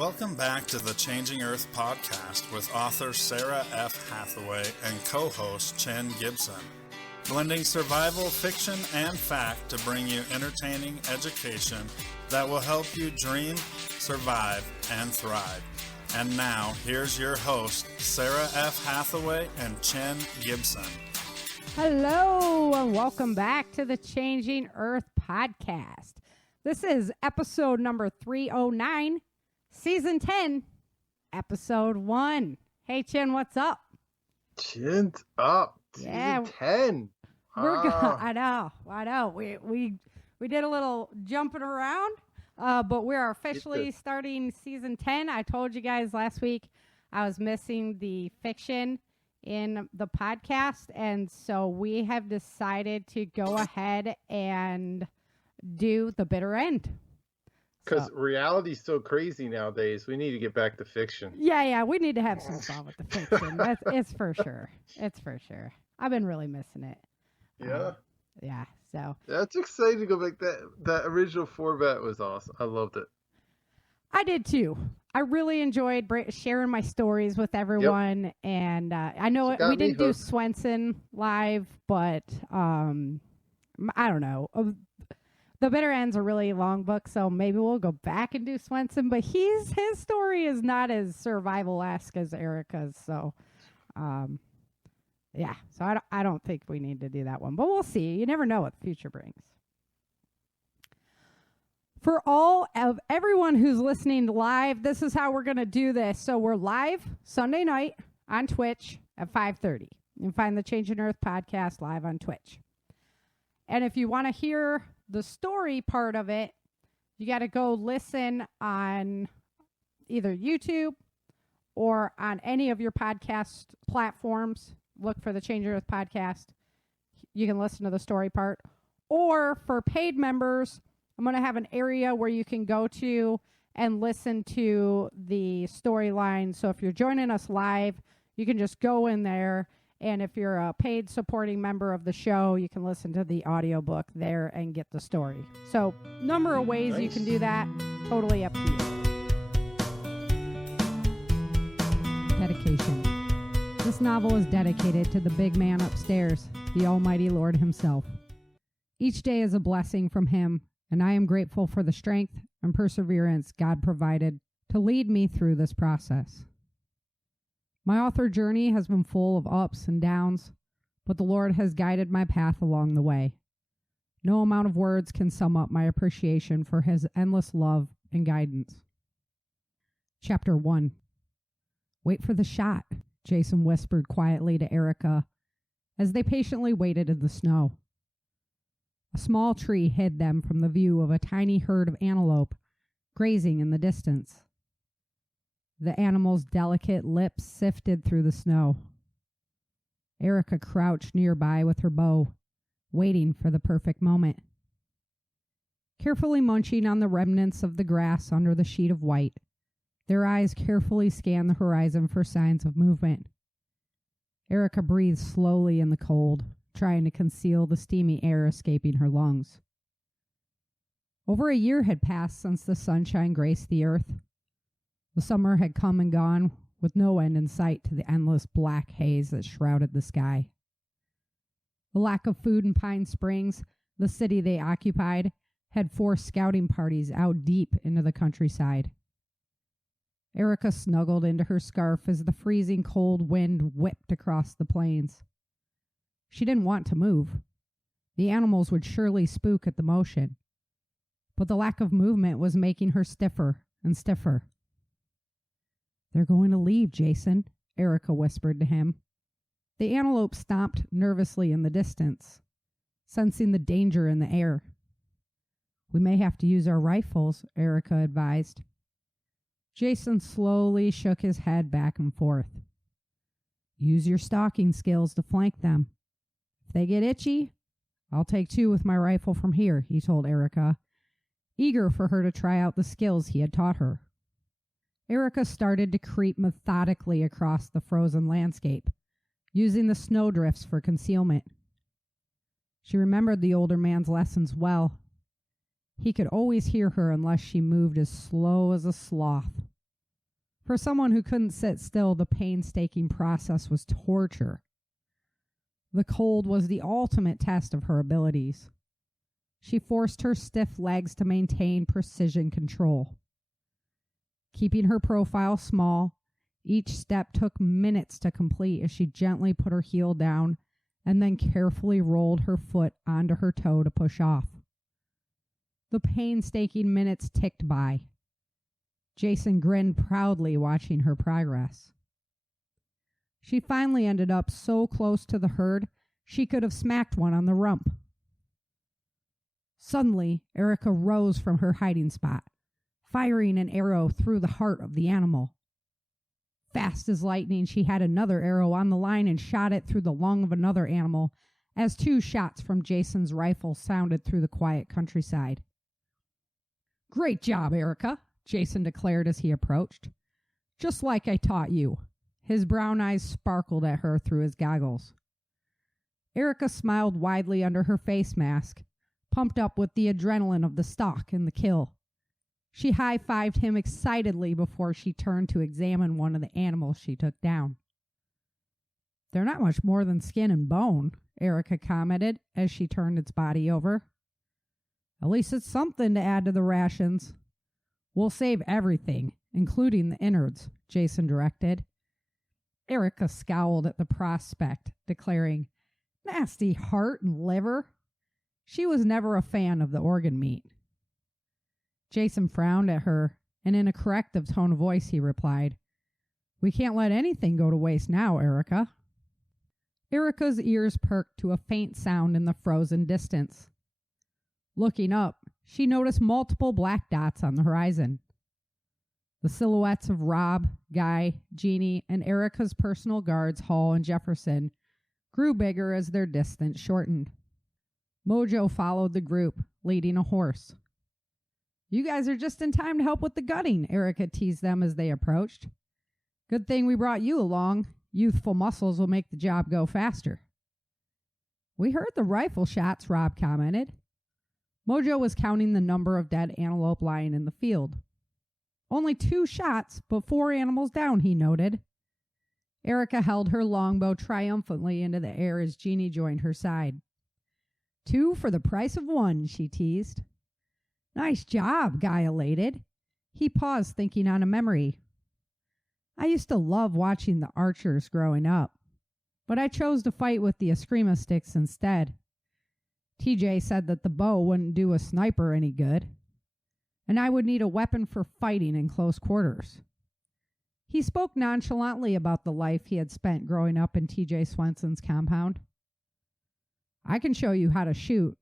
Welcome back to the Changing Earth podcast with author Sara F. Hathaway and co-host Chen Gibson. Blending survival, fiction, and fact to bring you entertaining education that will help you dream, survive, and thrive. And now, here's your host, Sara F. Hathaway and Chen Gibson. Hello, and welcome back to the Changing Earth podcast. This is episode number 309, season 10, episode 1. Hey, Chen, what's up? Chin's up. Yeah. Season 10. We're good. I know. We did a little jumping around, but we are officially starting season 10. I told you guys last week I was missing the fiction in the podcast, and so we have decided to go ahead and do the bitter end. Because reality's so crazy nowadays, we need to get back to fiction. Yeah, we need to have some fun with the fiction. It's for sure. I've been really missing it. Yeah. So that's exciting to go back. That original format was awesome. I loved it. I did too. I really enjoyed sharing my stories with everyone. Yep. And I know we didn't do Swenson live, but I don't know. The Bitter End's a really long book, so maybe we'll go back and do Swenson. But his story is not as survival-esque as Erica's, so yeah. So I don't think we need to do that one, but we'll see. You never know what the future brings. For all of everyone who's listening live, this is how we're going to do this. So we're live Sunday night on Twitch at 5:30. You can find the Changing Earth podcast live on Twitch. And if you want to hear the story part of it, you got to go listen on either YouTube or on any of your podcast platforms. Look for the Changing Earth podcast. You can listen to the story part. Or for paid members, I'm going to have an area where you can go to and listen to the storyline. So if you're joining us live, you can just go in there. And if you're a paid supporting member of the show, you can listen to the audiobook there and get the story. So number of ways you can do that. Totally up to you. Dedication. This novel is dedicated to the big man upstairs, the Almighty Lord himself. Each day is a blessing from him, and I am grateful for the strength and perseverance God provided to lead me through this process. My author journey has been full of ups and downs, but the Lord has guided my path along the way. No amount of words can sum up my appreciation for his endless love and guidance. Chapter 1. Wait for the shot, Jason whispered quietly to Erica as they patiently waited in the snow. A small tree hid them from the view of a tiny herd of antelope grazing in the distance. The animal's delicate lips sifted through the snow. Erica crouched nearby with her bow, waiting for the perfect moment. Carefully munching on the remnants of the grass under the sheet of white, their eyes carefully scanned the horizon for signs of movement. Erica breathed slowly in the cold, trying to conceal the steamy air escaping her lungs. Over a year had passed since the sunshine graced the earth. The summer had come and gone, with no end in sight to the endless black haze that shrouded the sky. The lack of food in Pine Springs, the city they occupied, had forced scouting parties out deep into the countryside. Erica snuggled into her scarf as the freezing cold wind whipped across the plains. She didn't want to move. The animals would surely spook at the motion. But the lack of movement was making her stiffer and stiffer. "They're going to leave, Jason," Erica whispered to him. The antelope stomped nervously in the distance, sensing the danger in the air. "We may have to use our rifles," Erica advised. Jason slowly shook his head back and forth. "Use your stalking skills to flank them. If they get itchy, I'll take two with my rifle from here," he told Erica, eager for her to try out the skills he had taught her. Erica started to creep methodically across the frozen landscape, using the snowdrifts for concealment. She remembered the older man's lessons well. He could always hear her unless she moved as slow as a sloth, For someone who couldn't sit still, the painstaking process was torture. The cold was the ultimate test of her abilities. She forced her stiff legs to maintain precision control. Keeping her profile small, each step took minutes to complete as she gently put her heel down and then carefully rolled her foot onto her toe to push off. The painstaking minutes ticked by. Jason grinned proudly watching her progress. She finally ended up so close to the herd she could have smacked one on the rump. Suddenly, Erica rose from her hiding spot, firing an arrow through the heart of the animal. Fast as lightning, she had another arrow on the line and shot it through the lung of another animal as 2 shots from Jason's rifle sounded through the quiet countryside. "Great job, Erica," Jason declared as he approached. "Just like I taught you." His brown eyes sparkled at her through his goggles. Erica smiled widely under her face mask, pumped up with the adrenaline of the stalk and the kill. She high-fived him excitedly before she turned to examine one of the animals she took down. "They're not much more than skin and bone," Erica commented as she turned its body over. "At least it's something to add to the rations." "We'll save everything, including the innards," Jason directed. Erica scowled at the prospect, declaring, "Nasty heart and liver." She was never a fan of the organ meat. Jason frowned at her, and in a corrective tone of voice he replied, "We can't let anything go to waste now, Erica." Erica's ears perked to a faint sound in the frozen distance. Looking up, she noticed multiple black dots on the horizon. The silhouettes of Rob, Guy, Jeannie, and Erica's personal guards, Hall and Jefferson, grew bigger as their distance shortened. Mojo followed the group, leading a horse. "You guys are just in time to help with the gutting," Erica teased them as they approached. "Good thing we brought you along. Youthful muscles will make the job go faster." "We heard the rifle shots," Rob commented. Mojo was counting the number of dead antelope lying in the field. "Only 2 shots, but 4 animals down," he noted. Erica held her longbow triumphantly into the air as Jeannie joined her side. "2 for the price of 1, she teased. "Nice job," Guy elated. He paused, thinking on a memory. "I used to love watching the archers growing up, but I chose to fight with the Eskrima sticks instead. TJ said that the bow wouldn't do a sniper any good, and I would need a weapon for fighting in close quarters." He spoke nonchalantly about the life he had spent growing up in TJ Swenson's compound. "I can show you how to shoot,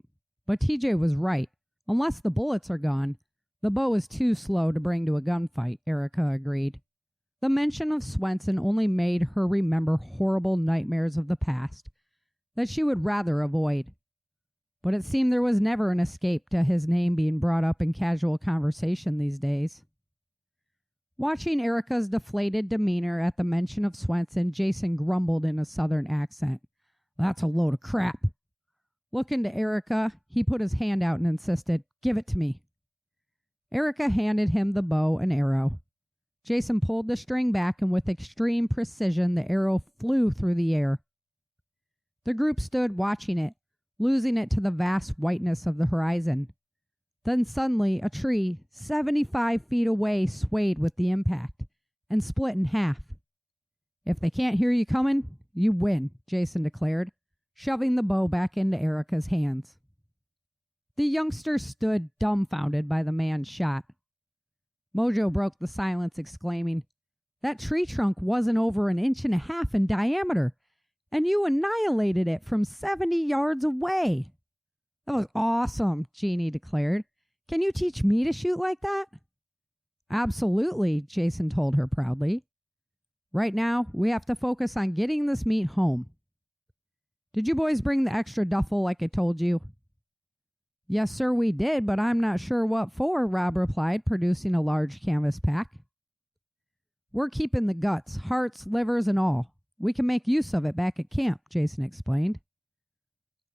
but TJ was right. Unless the bullets are gone, the bow is too slow to bring to a gunfight," Erica agreed. The mention of Swenson only made her remember horrible nightmares of the past that she would rather avoid. But it seemed there was never an escape to his name being brought up in casual conversation these days. Watching Erica's deflated demeanor at the mention of Swenson, Jason grumbled in a southern accent. "That's a load of crap." Looking to Erica, he put his hand out and insisted, "Give it to me." Erica handed him the bow and arrow. Jason pulled the string back, and with extreme precision, the arrow flew through the air. The group stood watching it, losing it to the vast whiteness of the horizon. Then suddenly, a tree 75 feet away swayed with the impact and split in half. "If they can't hear you coming, you win," Jason declared, shoving the bow back into Erica's hands. The youngster stood dumbfounded by the man's shot. Mojo broke the silence, exclaiming, "That tree trunk wasn't over 1.5 inches in diameter, and you annihilated it from 70 yards away." "That was awesome," Jeannie declared. "Can you teach me to shoot like that?" "Absolutely," Jason told her proudly. "Right now, we have to focus on getting this meat home. Did you boys bring the extra duffel like I told you?" "Yes, sir, we did, but I'm not sure what for," Rob replied, producing a large canvas pack. "We're keeping the guts, hearts, livers, and all. We can make use of it back at camp," Jason explained.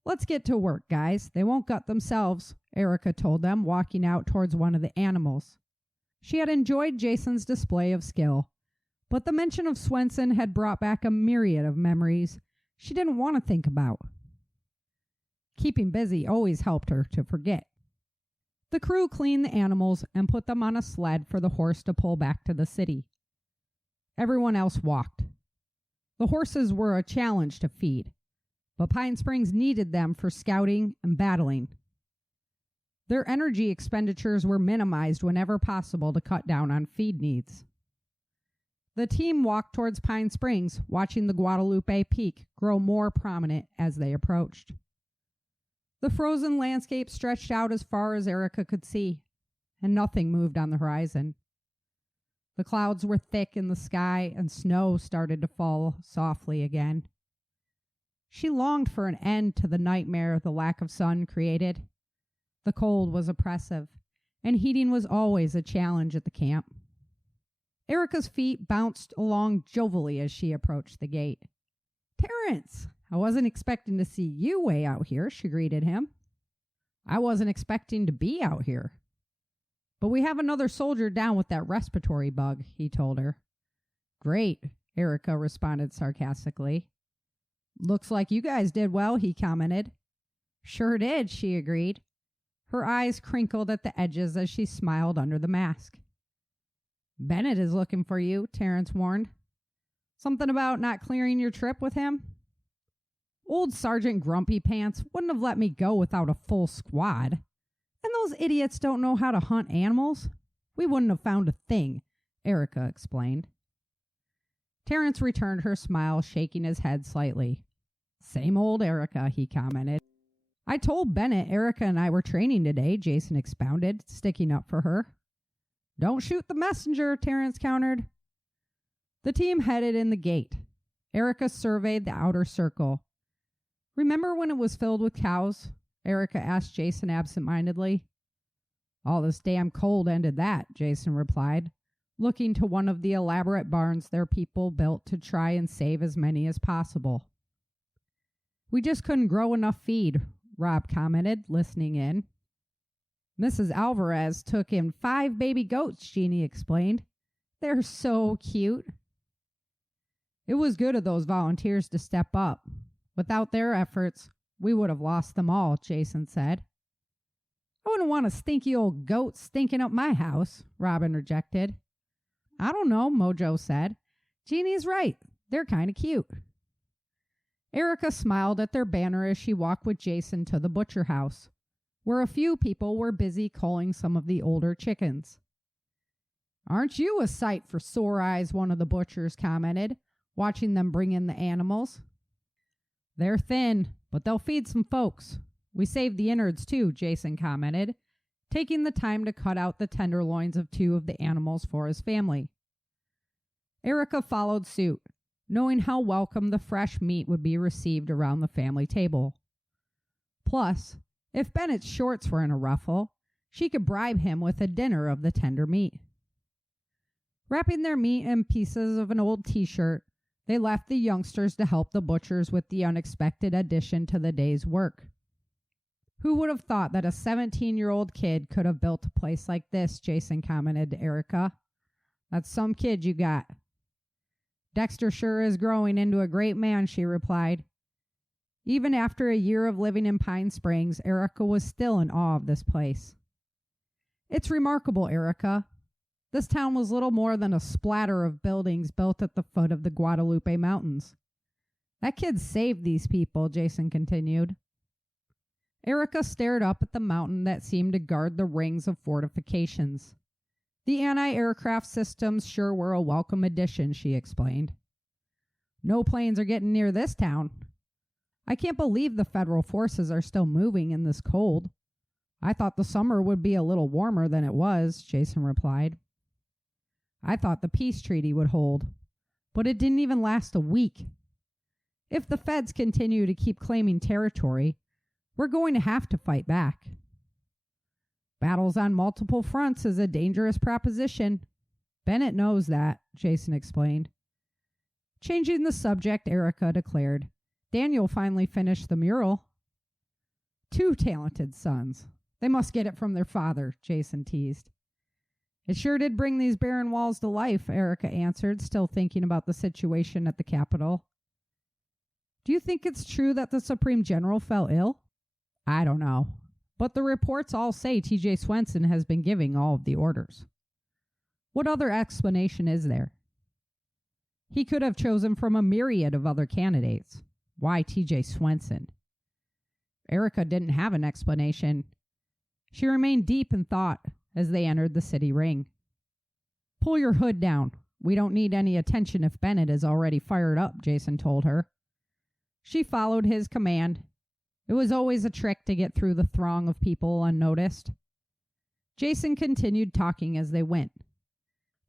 "Let's get to work, guys. They won't gut themselves," Erica told them, walking out towards one of the animals. She had enjoyed Jason's display of skill, But the mention of Swenson had brought back a myriad of memories she didn't want to think about. Keeping busy always helped her to forget. The crew cleaned the animals and put them on a sled for the horse to pull back to the city. Everyone else walked. The horses were a challenge to feed, but Pine Springs needed them for scouting and battling. Their energy expenditures were minimized whenever possible to cut down on feed needs. The team walked towards Pine Springs, watching the Guadalupe Peak grow more prominent as they approached. The frozen landscape stretched out as far as Erica could see, and nothing moved on the horizon. The clouds were thick in the sky, and snow started to fall softly again. She longed for an end to the nightmare the lack of sun created. The cold was oppressive, and heating was always a challenge at the camp. Erica's feet bounced along jovially as she approached the gate. "Terrence, I wasn't expecting to see you way out here," she greeted him. "I wasn't expecting to be out here. But we have another soldier down with that respiratory bug," he told her. "Great," Erica responded sarcastically. "Looks like you guys did well," he commented. "Sure did," she agreed. Her eyes crinkled at the edges as she smiled under the mask. "Bennett is looking for you," Terrence warned. "Something about not clearing your trip with him?" "Old Sergeant Grumpy Pants wouldn't have let me go without a full squad. And those idiots don't know how to hunt animals. We wouldn't have found a thing," Erica explained. Terrence returned her smile, shaking his head slightly. "Same old Erica," he commented. "I told Bennett Erica and I were training today," Jason expounded, sticking up for her. "Don't shoot the messenger," Terrence countered. The team headed in the gate. Erica surveyed the outer circle. "Remember when it was filled with cows?" Erica asked Jason absentmindedly. "All this damn cold ended that," Jason replied, looking to one of the elaborate barns their people built to try and save as many as possible. "We just couldn't grow enough feed," Rob commented, listening in. "Mrs. Alvarez took in 5 baby goats," Jeannie explained. "They're so cute." "It was good of those volunteers to step up. Without their efforts, we would have lost them all," Jason said. "I wouldn't want a stinky old goat stinking up my house," Rob interjected. "I don't know," Mojo said. "Jeannie's right. They're kind of cute." Erica smiled at their banner as she walked with Jason to the butcher house, where a few people were busy culling some of the older chickens. "Aren't you a sight for sore eyes?" one of the butchers commented, watching them bring in the animals. "They're thin, but they'll feed some folks. We saved the innards too," Jason commented, taking the time to cut out the tenderloins of 2 of the animals for his family. Erica followed suit, knowing how welcome the fresh meat would be received around the family table. Plus, if Bennett's shorts were in a ruffle, she could bribe him with a dinner of the tender meat. Wrapping their meat in pieces of an old t-shirt, they left the youngsters to help the butchers with the unexpected addition to the day's work. "Who would have thought that a 17-year-old kid could have built a place like this?" Jason commented to Erica. "That's some kid you got." "Dexter sure is growing into a great man," she replied. Even after a year of living in Pine Springs, Erica was still in awe of this place. "It's remarkable, Erica. This town was little more than a splatter of buildings built at the foot of the Guadalupe Mountains. That kid saved these people," Jason continued. Erica stared up at the mountain that seemed to guard the rings of fortifications. "The anti-aircraft systems sure were a welcome addition," she explained. "No planes are getting near this town. I can't believe the federal forces are still moving in this cold. I thought the summer would be a little warmer than it was," Jason replied. "I thought the peace treaty would hold, but it didn't even last a week. If the feds continue to keep claiming territory, we're going to have to fight back. Battles on multiple fronts is a dangerous proposition. Bennett knows that," Jason explained. Changing the subject, Erica declared, "Daniel finally finished the mural." "2 talented sons. They must get it from their father," Jason teased. It sure did bring these barren walls to life, Erica answered, still thinking about the situation at the Capitol. Do you think it's true that the Supreme General fell ill? I don't know, but the reports all say T.J. Swenson has been giving all of the orders. What other explanation is there? He could have chosen from a myriad of other candidates. Why T.J. Swenson? Erica didn't have an explanation. She remained deep in thought as they entered the city ring. Pull your hood down. We don't need any attention if Bennett is already fired up, Jason told her. She followed his command. It was always a trick to get through the throng of people unnoticed. Jason continued talking as they went.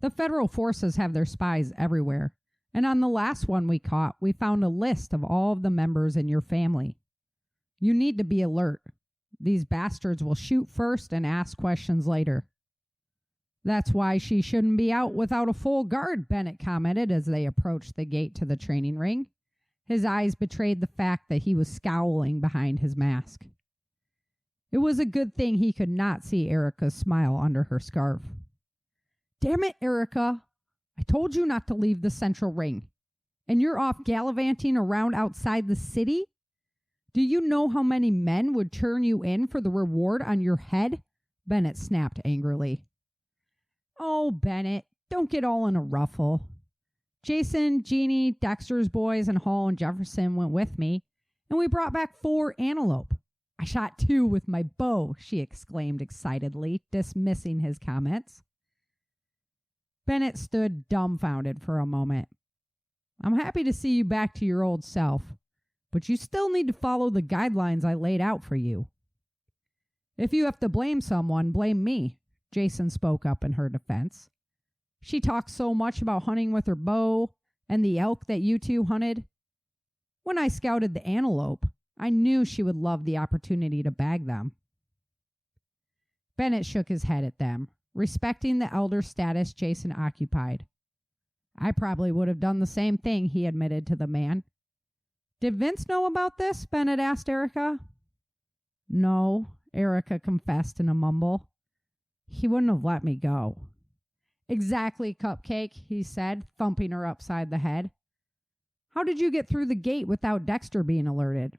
The federal forces have their spies everywhere, and on the last one we caught, we found a list of all of the members in your family. You need to be alert. These bastards will shoot first and ask questions later. That's why she shouldn't be out without a full guard, Bennett commented as they approached the gate to the training ring. His eyes betrayed the fact that he was scowling behind his mask. It was a good thing he could not see Erica's smile under her scarf. Damn it, Erica. I told you not to leave the central ring. And you're off gallivanting around outside the city? Do you know how many men would turn you in for the reward on your head? Bennett snapped angrily. Oh, Bennett, don't get all in a ruffle. Jason, Jeannie, Dexter's boys, and Hall and Jefferson went with me, and we brought back 4 antelope. I shot 2 with my bow, she exclaimed excitedly, dismissing his comments. Bennett stood dumbfounded for a moment. I'm happy to see you back to your old self, but you still need to follow the guidelines I laid out for you. If you have to blame someone, blame me, Jason spoke up in her defense. She talked so much about hunting with her bow and the elk that you 2 hunted. When I scouted the antelope, I knew she would love the opportunity to bag them. Bennett shook his head at them, respecting the elder status Jason occupied. I probably would have done the same thing, he admitted to the man. Did Vince know about this? Bennett asked Erica. No, Erica confessed in a mumble. He wouldn't have let me go. Exactly, Cupcake, he said, thumping her upside the head. How did you get through the gate without Dexter being alerted?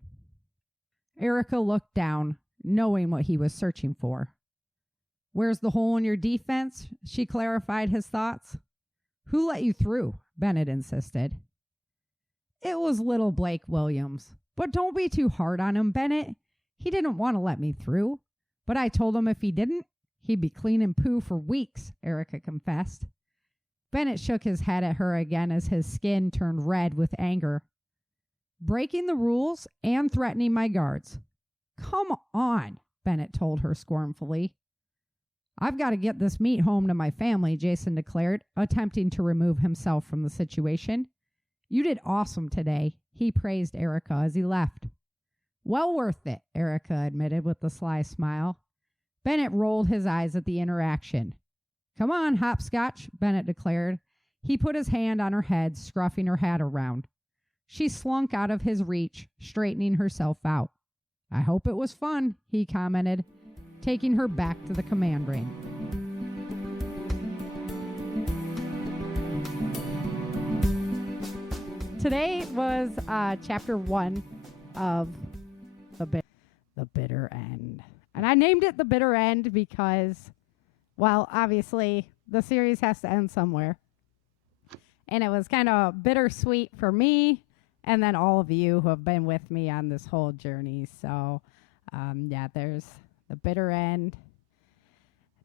Erica looked down, knowing what he was searching for. Where's the hole in your defense? She clarified his thoughts. Who let you through? Bennett insisted. It was little Blake Williams. But don't be too hard on him, Bennett. He didn't want to let me through. But I told him if he didn't, he'd be cleaning poo for weeks, Erica confessed. Bennett shook his head at her again as his skin turned red with anger. Breaking the rules and threatening my guards. Come on, Bennett told her scornfully. I've got to get this meat home to my family, Jason declared, attempting to remove himself from the situation. You did awesome today, he praised Erica as he left. Well worth it, Erica admitted with a sly smile. Bennett rolled his eyes at the interaction. Come on, Hopscotch, Bennett declared. He put his hand on her head, scruffing her hat around. She slunk out of his reach, straightening herself out. I hope it was fun, he commented, taking her back to the command ring. Today was chapter 1 of The Bitter End. And I named it The Bitter End because, well, obviously, the series has to end somewhere. And it was kind of bittersweet for me and then all of you who have been with me on this whole journey. So, yeah, there's The Bitter End.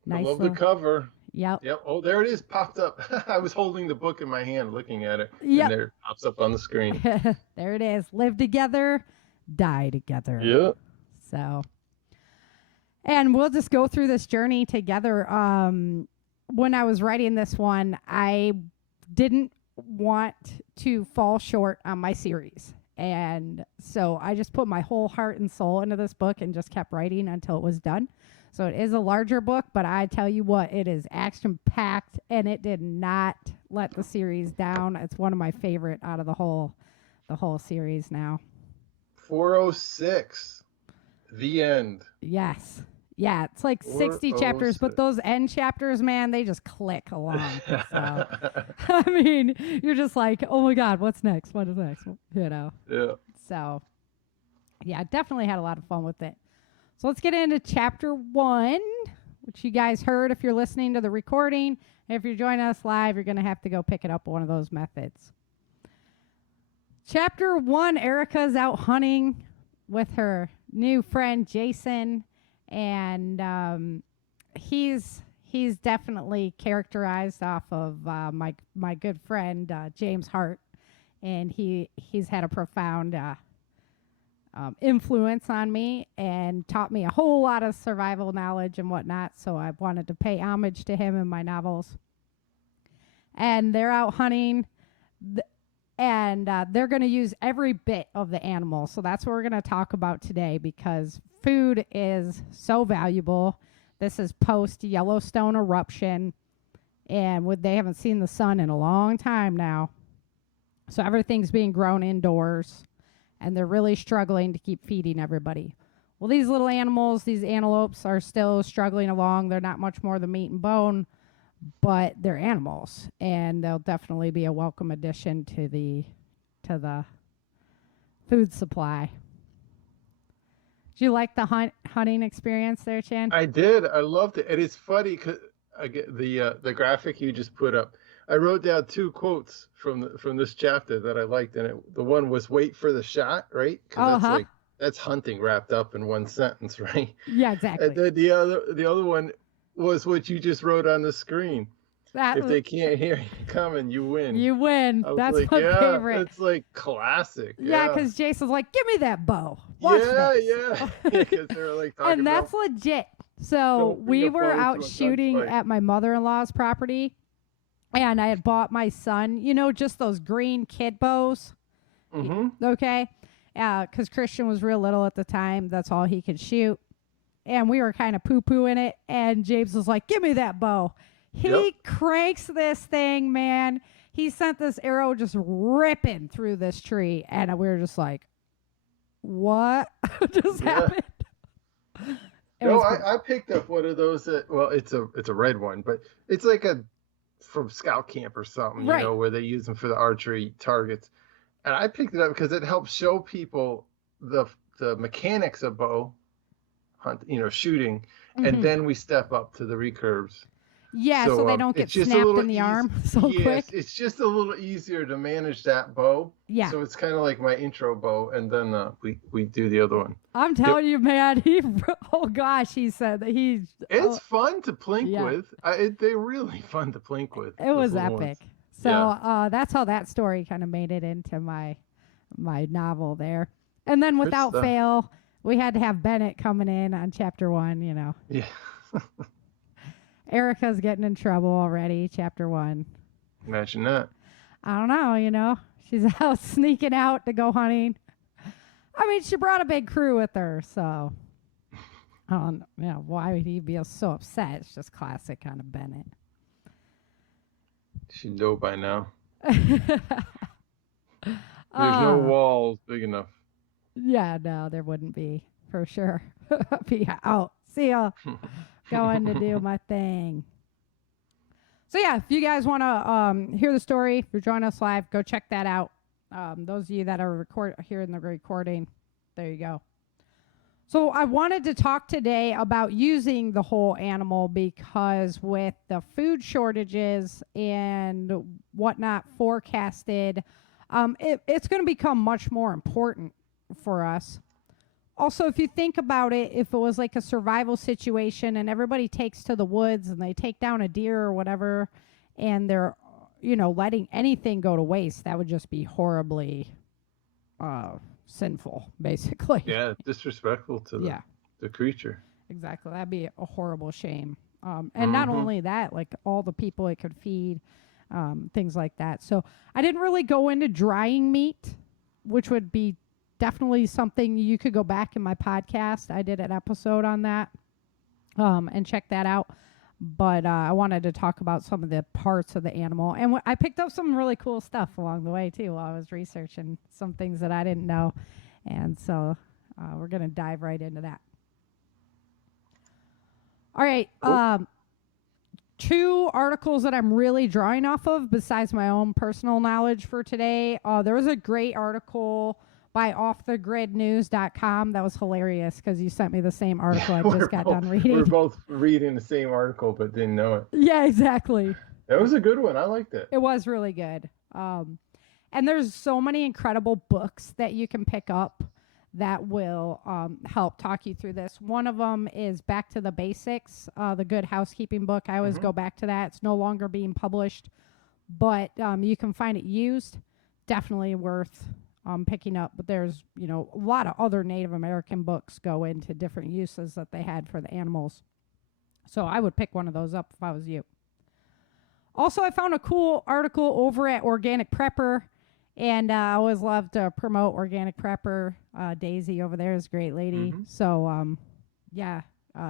Nice I love the cover. Yep. Oh, there it is, popped up. I was holding the book in my hand, looking at it. Yep. And there it pops up on the screen. There it is. Live together, die together. Yep. So... And we'll just go through this journey together. When I was writing this one, I didn't want to fall short on my series. And so I just put my whole heart and soul into this book and just kept writing until it was done. So it is a larger book, but I tell you what, it is action-packed, and it did not let the series down. It's one of my favorite out of the whole series now. 406. The end. Yes. Yeah, it's like 60 chapters, but those end chapters, man, they just click along. So, I mean, you're just like, oh my God, what's next? What is next? You know? Yeah. So, yeah, definitely had a lot of fun with it. So let's get into chapter 1, which you guys heard if you're listening to the recording. If you're joining us live, you're going to have to go pick it up one of those methods. Chapter 1, Erica's out hunting with her new friend, Jason. And he's definitely characterized off of my good friend James Hart, and he's had a profound influence on me and taught me a whole lot of survival knowledge and whatnot. So I wanted to pay homage to him in my novels. And they're out hunting, and they're going to use every bit of the animal. So that's what we're going to talk about today, because food is so valuable. This is post Yellowstone eruption, and they haven't seen the sun in a long time now. So everything's being grown indoors, and they're really struggling to keep feeding everybody. Well, these little animals, these antelopes, are still struggling along. They're not much more than meat and bone, but they're animals, and they'll definitely be a welcome addition to the food supply. Did you like the hunting experience there, Chan? I did. I loved it. And it's funny because the graphic you just put up, I wrote down 2 quotes from this chapter that I liked, and the one was "wait for the shot," right? Because that's hunting wrapped up in one sentence, right? Yeah, exactly. And then the other one was what you just wrote on the screen. If they can't hear you coming, you win. You win. That's like, my favorite. It's like classic. Yeah, because Jason's like, give me that bow. Watch this. Yeah. Because they're like talking and that's about, legit. So we were out shooting at my mother-in-law's property, and I had bought my son, just those green kid bows. Mm-hmm. Okay? Because Christian was real little at the time. That's all he could shoot. And we were kind of poo-pooing it, and James was like, give me that bow. He cranks this thing, man. He sent this arrow just ripping through this tree, and we were just like, what just happened? I picked up one of those it's a red one, but it's like from scout camp or something, right, where they use them for the archery targets. And I picked it up because it helps show people the mechanics of bow hunt, shooting, and then we step up to the recurves. Yeah, so they don't get snapped in the arm so quick. It's just a little easier to manage that bow. Yeah. So it's kind of like my intro bow, and then we do the other one. I'm telling you, man. He said that he's. It's fun to plink with. They're really fun to plink with. It was epic. Ones. So that's how that story kind of made it into my novel there. And then without fail, we had to have Bennett coming in on chapter 1. Yeah. Erica's getting in trouble already, chapter 1. Imagine that. I don't know, She's out sneaking out to go hunting. I mean, she brought a big crew with her, so why would he be so upset? It's just classic kind of Bennett. She'd know by now. There's no walls big enough. Yeah, no, there wouldn't be, for sure. Be out. See ya. Going to do my thing. So yeah, if you guys want to hear the story, if you're joining us live, go check that out. Those of you that are here in the recording, there you go. So I wanted to talk today about using the whole animal, because with the food shortages and whatnot forecasted, it's going to become much more important for us. Also, if you think about it, if it was like a survival situation and everybody takes to the woods and they take down a deer or whatever, and they're, letting anything go to waste, that would just be horribly sinful, basically. Yeah, disrespectful to the creature. Exactly. That'd be a horrible shame. And not only that, like all the people it could feed, things like that. So I didn't really go into drying meat, which would be definitely something you could go back in my podcast. I did an episode on that and check that out. But I wanted to talk about some of the parts of the animal. And I picked up some really cool stuff along the way, too, while I was researching some things that I didn't know. And so we're going to dive right into that. All right. Cool. 2 articles that I'm really drawing off of besides my own personal knowledge for today. There was a great article by offthegridnews.com that was hilarious because you sent me the same article I just got done reading. We're both reading the same article but didn't know it. Yeah, exactly. That was a good one. I liked it. It was really good. And there's so many incredible books that you can pick up that will help talk you through this. One of them is Back to the Basics, the Good Housekeeping book. I always go back to that. It's no longer being published, but you can find it used. Definitely worth picking up. But there's, a lot of other Native American books go into different uses that they had for the animals. So I would pick one of those up if I was you. Also, I found a cool article over at Organic Prepper. And I always love to promote Organic Prepper. Daisy over there is a great lady. So,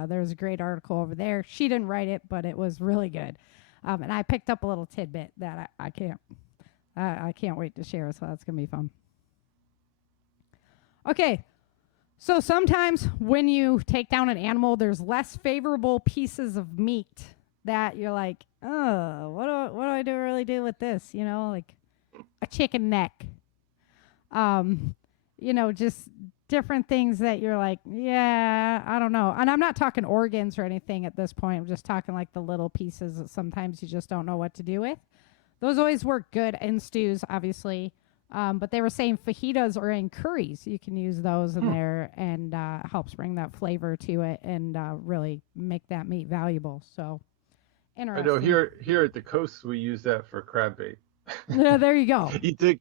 there's a great article over there. She didn't write it, but it was really good. And I picked up a little tidbit that I can't wait to share. So that's going to be fun. Okay. So sometimes when you take down an animal, there's less favorable pieces of meat that you're like, oh, what do I really do with this? Like a chicken neck. Just different things that you're like, yeah, I don't know. And I'm not talking organs or anything at this point. I'm just talking like the little pieces that sometimes you just don't know what to do with. Those always work good in stews, obviously. But they were saying fajitas or in curries, you can use those in there and helps bring that flavor to it and really make that meat valuable. So interesting. I know here at the coast, we use that for crab bait. Yeah, there you go.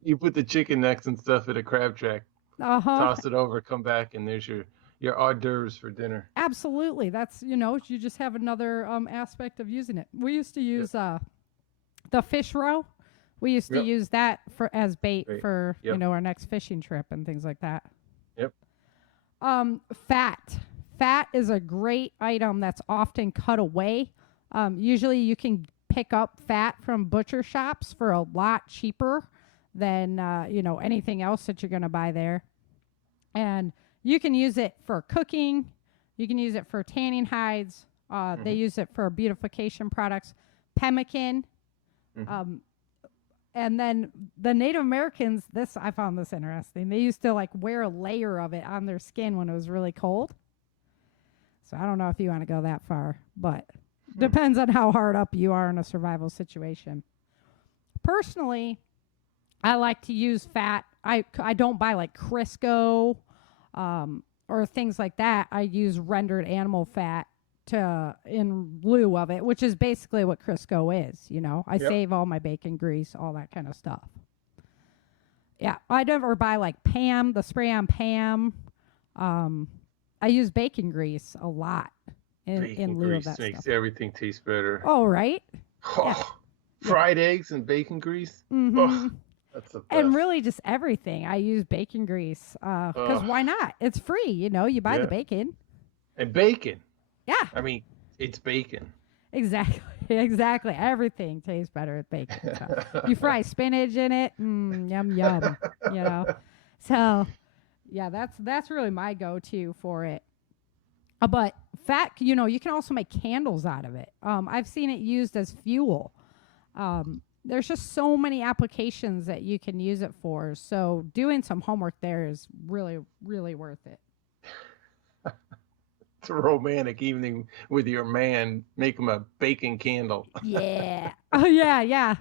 You put the chicken necks and stuff at a crab track, toss it over, come back, and there's your hors d'oeuvres for dinner. Absolutely. That's, you just have another aspect of using it. We used to use the fish roe. We used to use that as bait for, our next fishing trip and things like that. Yep. Fat. Fat is a great item that's often cut away. Usually you can pick up fat from butcher shops for a lot cheaper than, anything else that you're going to buy there. And you can use it for cooking. You can use it for tanning hides. They use it for beautification products. Pemmican. And then the Native Americans, I found this interesting. They used to wear a layer of it on their skin when it was really cold. So I don't know if you want to go that far, but depends on how hard up you are in a survival situation. Personally, I like to use fat. I don't buy Crisco or things like that. I use rendered animal fat in lieu of it, which is basically what Crisco is. I save all my bacon grease, all that kind of stuff. Yeah, I never buy Pam, the spray on Pam. I use bacon grease a lot in lieu of that makes stuff. Everything taste better. Oh, right. Fried eggs and bacon grease. That's the best. And really just everything. I use bacon grease because why not? It's free. You buy the bacon. And bacon. Yeah. I mean, it's bacon. Exactly. Everything tastes better with bacon. So you fry spinach in it. Yum, yum. So, yeah, that's really my go-to for it. But fat, you can also make candles out of it. I've seen it used as fuel. There's just so many applications that you can use it for. So doing some homework there is really, really worth it. It's a romantic evening with your man. Make him a bacon candle. Yeah. Oh, yeah.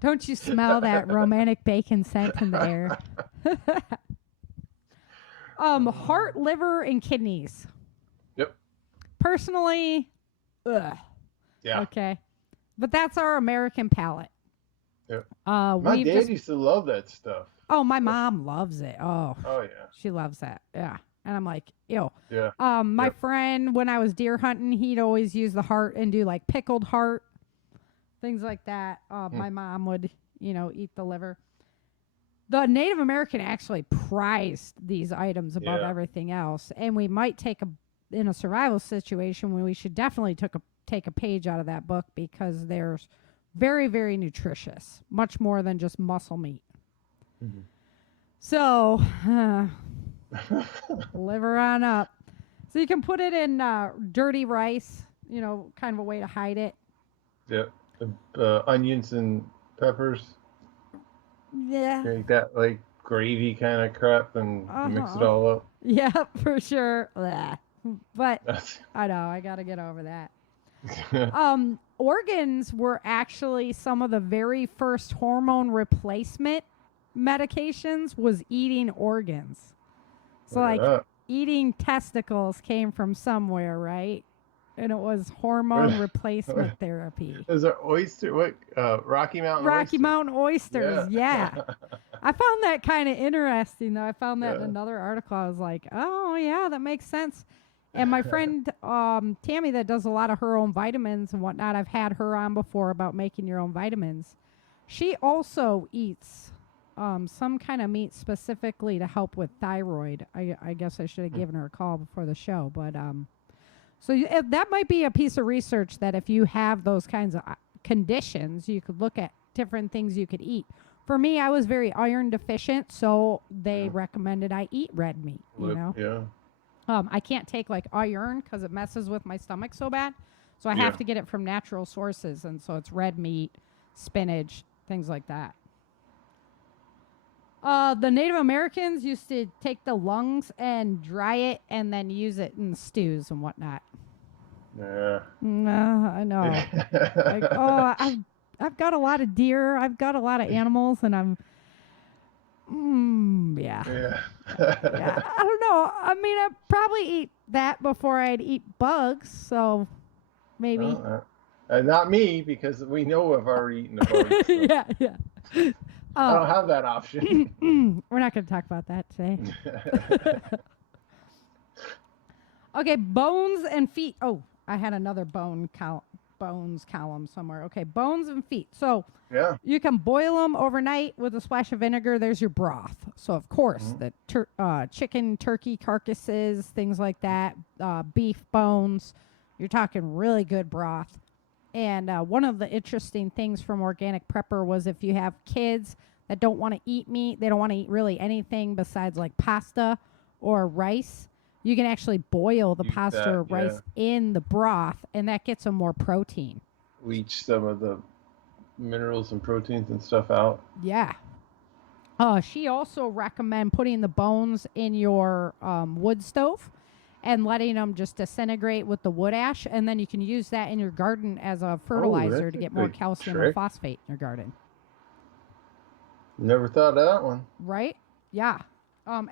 Don't you smell that romantic bacon scent in the air? Heart, liver, and kidneys. Yep. Personally, ugh. Yeah. Okay. But that's our American palate. Yep. My dad used to love that stuff. Oh, my mom loves it. Oh, yeah. She loves that. Yeah. And I'm like, ew. Yeah. My friend, when I was deer hunting, he'd always use the heart and do pickled heart, things like that. My mom would, eat the liver. The Native American actually prized these items above everything else. And we might in a survival situation when we should definitely take a page out of that book because they're very, very nutritious, much more than just muscle meat. So, liver on up. So you can put it in dirty rice, kind of a way to hide it. Yeah. Onions and peppers. Yeah. Make that like gravy kind of crap and mix it all up. Yeah, for sure. Blah. But I know, I got to get over that. Organs were actually some of the very first hormone replacement medications was eating organs. So like eating testicles came from somewhere, right? And it was hormone replacement therapy. Those are Rocky Mountain oysters, yeah. I found that kind of interesting, though. I found that in another article. I was like, oh, yeah, that makes sense. And my friend Tammy that does a lot of her own vitamins and whatnot, I've had her on before about making your own vitamins. She also eats some kind of meat specifically to help with thyroid. I guess I should have given her a call before the show. But so that might be a piece of research that if you have those kinds of conditions, you could look at different things you could eat. For me, I was very iron deficient, so they recommended I eat red meat, Yeah. I can't take like iron because it messes with my stomach so bad. So I have to get it from natural sources. And so it's red meat, spinach, things like that. The Native Americans used to take the lungs and dry it and then use it in stews and whatnot. Yeah. I know. I've got a lot of deer. I've got a lot of animals, and I'm. Yeah. Yeah. Yeah. I don't know. I mean, I'd probably eat that before I'd eat bugs. So maybe. Not me, because we know I've already eaten a bug. So. Yeah. I don't have that option. We're not going to talk about that today. Okay, bones and feet. Oh, I had another bones column somewhere. Okay, bones and feet. So you can boil them overnight with a splash of vinegar. There's your broth. So, of course, the chicken, turkey carcasses, things like that, beef bones. You're talking really good broth. And one of the interesting things from Organic Prepper was if you have kids that don't want to eat meat, they don't want to eat really anything besides like pasta or rice, you can actually boil the pasta or rice in the broth, and that gets them more protein. Leach some of the minerals and proteins and stuff out. Yeah. She also recommend putting the bones in your wood stove and letting them just disintegrate with the wood ash, and then you can use that in your garden as a fertilizer to get more calcium and phosphate in your garden. Never thought of that one. Right? Yeah.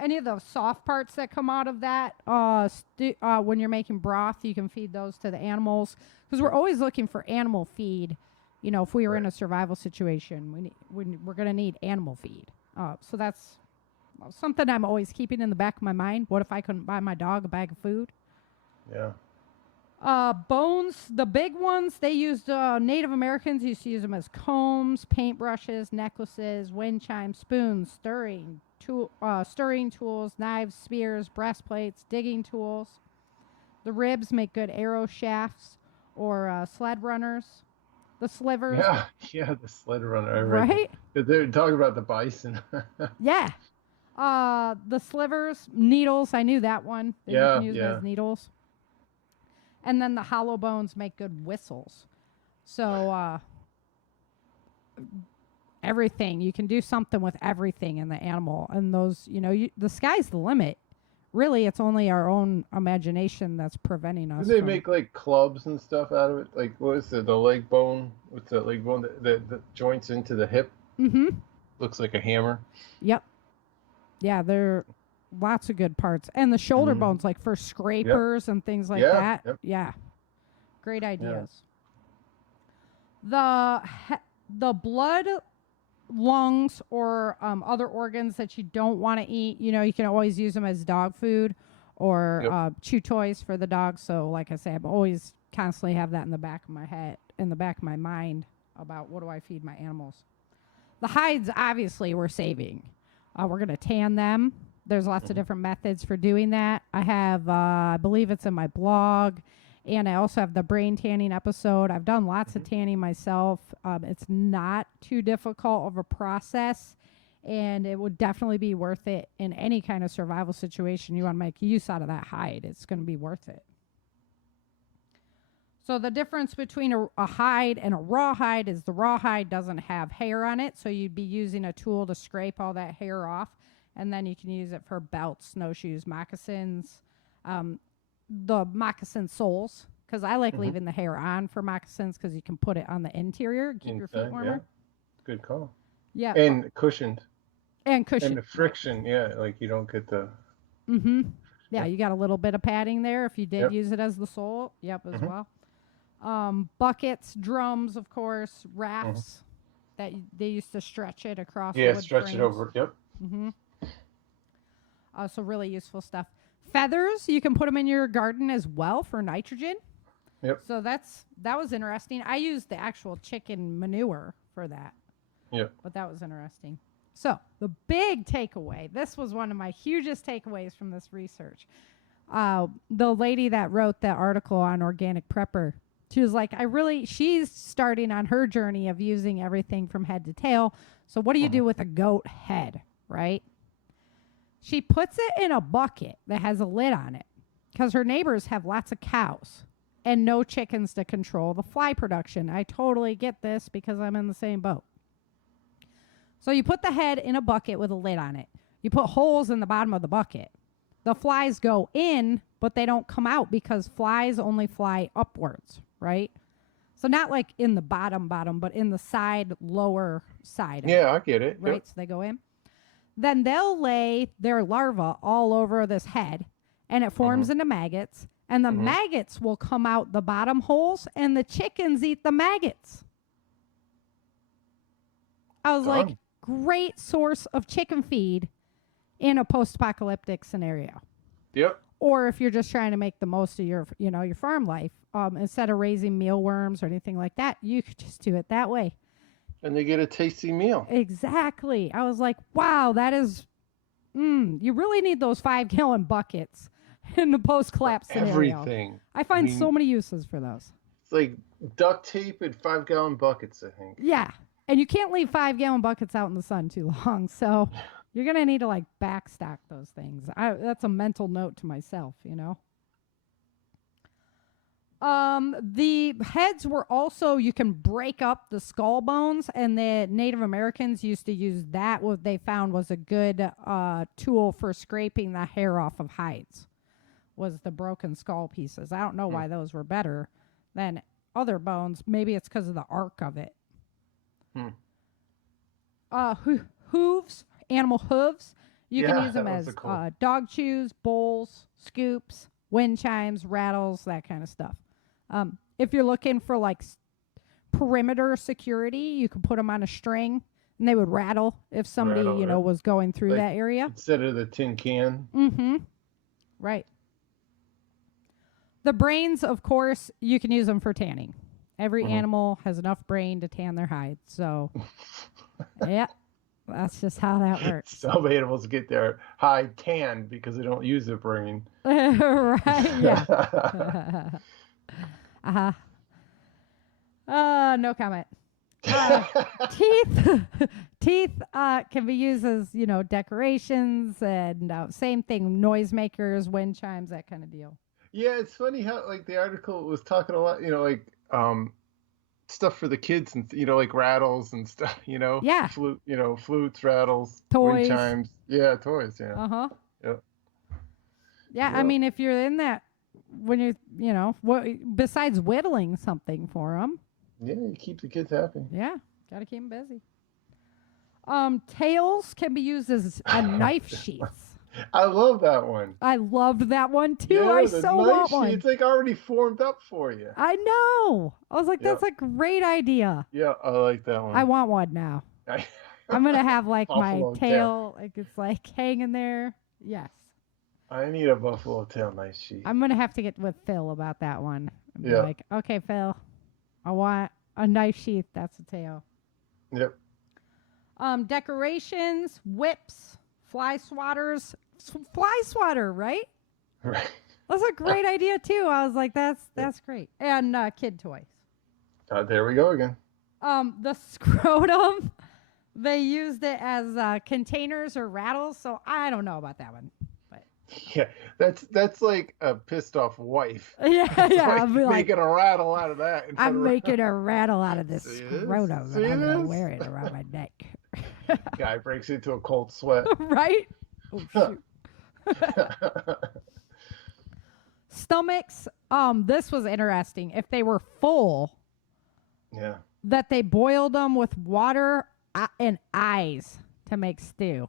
Any of the soft parts that come out of that, when you're making broth, you can feed those to the animals. Because we're always looking for animal feed. If we were in a survival situation, we're going to need animal feed. So that's something I'm always keeping in the back of my mind. What if I couldn't buy my dog a bag of food? Yeah. Bones, the big ones, they used, Native Americans used to use them as combs, paintbrushes, necklaces, wind chimes, spoons, stirring tools, knives, spears, breastplates, digging tools. The ribs make good arrow shafts or sled runners. The slivers. Yeah, the sled runner. Right? They're talking about the bison. Yeah. The slivers, needles, I knew that one. You can use them as needles. And then the hollow bones make good whistles. So everything. You can do something with everything in the animal. And those, the sky's the limit. Really, it's only our own imagination that's preventing us. Do they make like clubs and stuff out of it? Like, what is it? The leg bone? What's that leg bone? The joints into the hip? Mm-hmm. Looks like a hammer. Yep. Yeah, there are lots of good parts. And the shoulder bones, like for scrapers and things like that. Yep. Yeah. Great ideas. Yeah. The blood, lungs, or other organs that you don't want to eat, you can always use them as dog food or chew toys for the dog. So like I say, I'm always constantly have that in the back of my head, in the back of my mind about what do I feed my animals. The hides, obviously, we're saving. We're going to tan them. There's lots of different methods for doing that. I have, I believe it's in my blog, and I also have the brain tanning episode. I've done lots of tanning myself. It's not too difficult of a process, And it would definitely be worth it in any kind of survival situation you want to make use out of that hide. It's going to be worth it. So the difference between a hide and a rawhide is the rawhide doesn't have hair on it, so you'd be using a tool to scrape all that hair off, and then you can use it for belts, snowshoes, moccasins, the moccasin soles, because I like leaving the hair on for moccasins because you can put it on the interior, keep your feet warmer. Yeah. Good call. Yeah. And cushioned. And cushion. And the friction, like you don't get the... Yeah, you got a little bit of padding there if you did use it as the sole. Yep, as well. Buckets, drums, of course, rafts that they used to stretch it across. Yeah, wood stretch frames. it over. Yep. So really useful stuff. Feathers, you can put them in your garden as well for nitrogen. Yep. So that was interesting. I used the actual chicken manure for that. Yep. But that was interesting. So the big takeaway, this was one of my hugest takeaways from this research. The lady that wrote the article on organic prepper, she was like, she's starting on her journey of using everything from head to tail. So what do you do with a goat head, right? She puts it in a bucket that has a lid on it because her neighbors have lots of cows and no chickens to control the fly production. I totally get this because I'm in the same boat. So you put the head in a bucket with a lid on it. You put holes in the bottom of the bucket. The flies go in, but they don't come out because flies only fly upwards, right? So not like in the bottom, but in the side, lower side. Yeah, I get it. Right, Yep. so they go in. Then they'll lay their larvae all over this head, and it forms into maggots, and the maggots will come out the bottom holes, and the chickens eat the maggots. I was like, great source of chicken feed in a post-apocalyptic scenario. Yep. Or if you're just trying to make the most of your farm life, instead of raising mealworms or anything like that, you could just do it that way. And they get a tasty meal. Exactly. I was like, wow, that is, you really need those 5-gallon buckets in the post-collapse scenario. Everything. I find so many uses for those. It's like duct tape and 5-gallon buckets, I think. Yeah. And you can't leave 5-gallon buckets out in the sun too long. So you're going to need to backstock those things. That's a mental note to myself, The heads were also, you can break up the skull bones, and the Native Americans used to use that. What they found was a good tool for scraping the hair off of hides, was the broken skull pieces. I don't know why those were better than other bones. Maybe it's because of the arc of it. Hooves, animal hooves. You can use them as dog chews, bowls, scoops, wind chimes, rattles, that kind of stuff. If you're looking for perimeter security, you can put them on a string and they would rattle if somebody, was going through that area. Instead of the tin can. Right. The brains, of course, you can use them for tanning. Every animal has enough brain to tan their hide. So, yeah, that's just how that works. Some animals get their hide tanned because they don't use their brain. Right, yeah. No comment. Teeth can be used as, decorations and same thing, noisemakers, wind chimes, that kind of deal. Yeah, it's funny how the article was talking a lot, stuff for the kids and rattles and stuff, Yeah. Flutes, rattles, toys, wind chimes. Yeah, toys, yeah. Uh-huh. Yep. Yeah, I mean, if you're in that, when besides whittling something for them. Yeah, you keep the kids happy. Yeah, got to keep them busy. Tails can be used as a knife sheath. I love that one. I loved that one too. Yeah, I so want one. It's already formed up for you. I know. I was like, that's a great idea. Yeah, I like that one. I want one now. I'm gonna have my tail, it's hanging there. Yes. I need a buffalo tail knife sheath. I'm gonna have to get with Phil about that one. And be Yeah. Okay, Phil, I want a knife sheath. That's a tail. Yep. Decorations, whips, fly swatters. Fly swatter, right? Right. That's a great idea too. I was like, that's great. And kid toys. There we go again. The scrotum They used it as containers or rattles, so I don't know about that one. But Yeah, that's like a pissed off wife. yeah, I'll be like, making a rattle out of that. I'm making a rattle out of this See scrotum, this? and See I'm gonna this? wear it around my neck. Guy breaks into a cold sweat. Right? Oh shoot. Stomachs. This was interesting. If they were full, Yeah. that they boiled them with water and eyes to make stew.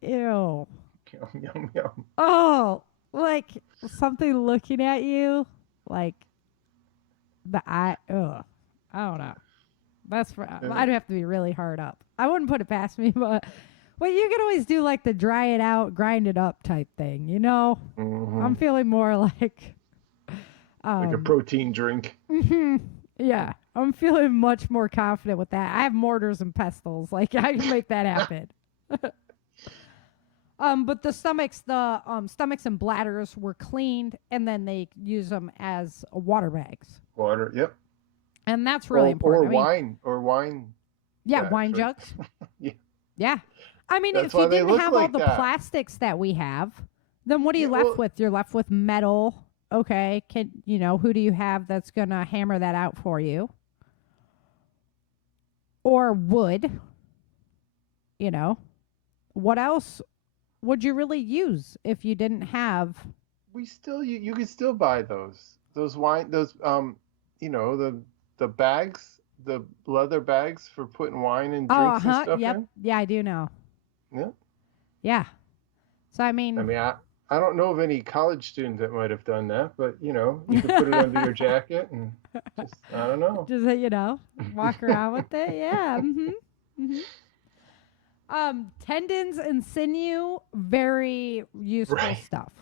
Ew. Yum, yum, yum. Oh, like something looking at you, like the eye. Ugh. I don't know. I'd have to be really hard up. I wouldn't put it past me, but well, you can always do like the dry it out, grind it up type thing. You know, I'm feeling more like a protein drink. Yeah, I'm feeling much more confident with that. I have mortars and pestles. Like I can make that happen. But the stomachs and bladders were cleaned, and then they use them as water bags. Water, yep. And that's really important. Or wine. Yeah, bags, wine right? jugs. Yeah. Yeah. I mean, That's if you why they didn't look have like all the that. plastics that we have, then what are you Yeah, left well- with? You're left with metal. Okay, who do you have that's going to hammer that out for you? Or wood. What else would you really use if you didn't have? You can still buy those wine, the bags, the leather bags for putting wine and drinks and stuff Yep. in. Yeah, I do know. Yeah. Yeah. So, I mean, I don't know of any college student that might have done that, but you could put it under your jacket and just, I don't know. just, walk around with it. Yeah. Tendons and sinew, very useful stuff.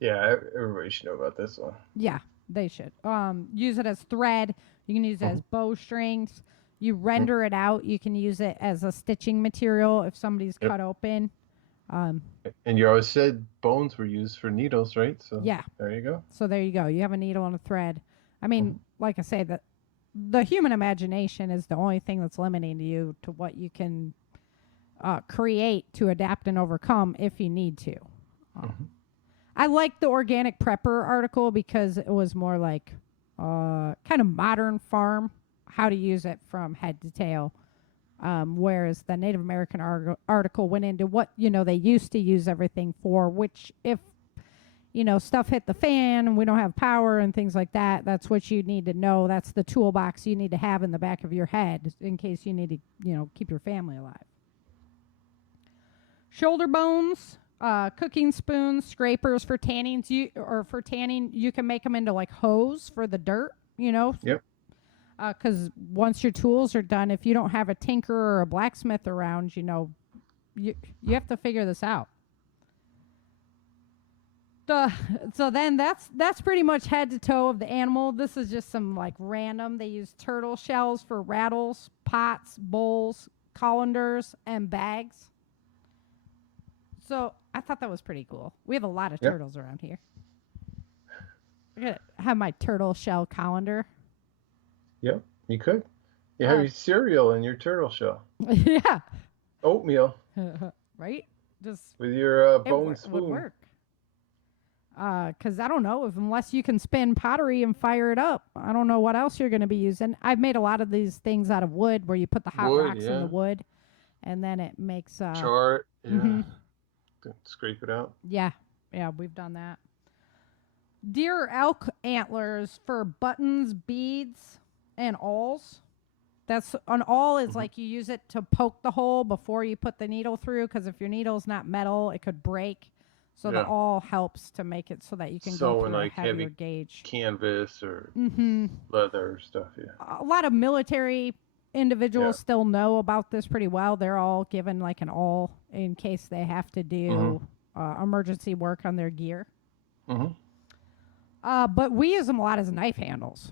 Yeah, everybody should know about this one. Yeah, they should. Use it as thread. You can use it as bowstrings. You render it out. You can use it as a stitching material if somebody's cut open. And you always said bones were used for needles, right? So yeah. There you go. So there you go. You have a needle and a thread. I mean, like I say, the human imagination is the only thing that's limiting to you to what you can create to adapt and overcome if you need to. I like the organic prepper article because it was more like kind of modern farm, how to use it from head to tail. Whereas the Native American article went into what, they used to use everything for, which if, stuff hit the fan and we don't have power and things like that, that's what you need to know. That's the toolbox you need to have in the back of your head in case you need to, keep your family alive. Shoulder bones, cooking spoons, scrapers for tanning. You can make them into like hose for the dirt, Yep. Because once your tools are done, if you don't have a tinker or a blacksmith around, you have to figure this out. So then that's pretty much head to toe of the animal. This is just some like random. They use turtle shells for rattles, pots, bowls, colanders, and bags. So I thought that was pretty cool. We have a lot of turtles around here. I'm going to have my turtle shell colander. Yep, you could. You have your cereal in your turtle shell. Yeah. Oatmeal. Right? Just with your bone spoon. Would work. Because I don't know, unless you can spin pottery and fire it up, I don't know what else you're going to be using. I've made a lot of these things out of wood where you put the hot rocks in the wood and then it makes... chart, scrape it out. Yeah, we've done that. Deer or elk antlers for buttons, beads, and awls. That's an awl is like you use it to poke the hole before you put the needle through, because if your needle's not metal, it could break. So the awl helps to make it so that you can go through like a heavier gauge. Canvas or leather stuff, A lot of military individuals still know about this pretty well. They're all given like an awl in case they have to do emergency work on their gear. But we use them a lot as knife handles.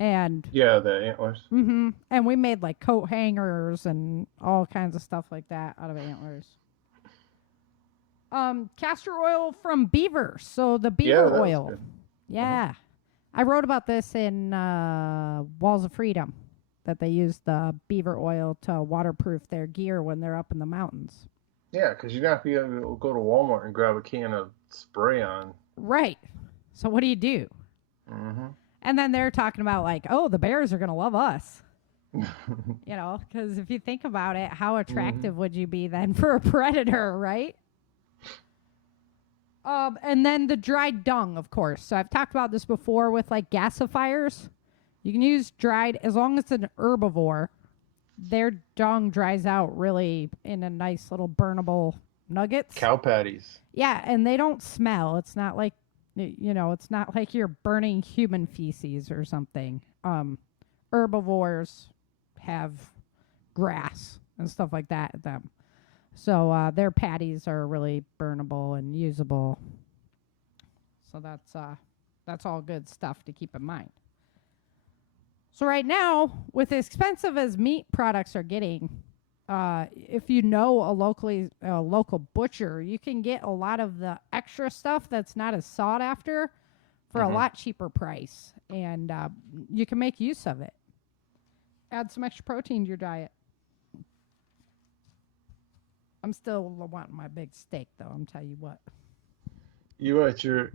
And the antlers. And we made like coat hangers and all kinds of stuff like that out of antlers. Castor oil from beaver. So the beaver oil. Yeah. I wrote about this in Walls of Freedom. that they use the beaver oil to waterproof their gear when they're up in the mountains. Yeah, because you're not going to be able to go to Walmart and grab a can of spray on. Right. So what do you do? Mm-hmm. And then they're talking about like, oh, the bears are going to love us. You know, because if you think about it, how attractive would you be then for a predator, right? And then the dried dung, of course. So I've talked about this before with like gasifiers. You can use dried, as long as it's an herbivore, their dung dries out really in a nice little burnable nuggets. Cow patties. Yeah, and they don't smell. It's not like, you know, it's not like you're burning human feces or something. Herbivores have grass and stuff like that in them. So their patties are really burnable and usable. So that's all good stuff to keep in mind. So right now, with as expensive as meat products are getting, if you know a local butcher, you can get a lot of the extra stuff that's not as sought after for a lot cheaper price, and you can make use of it. Add some extra protein to your diet. I'm still wanting my big steak, though. I'm telling you what. You want your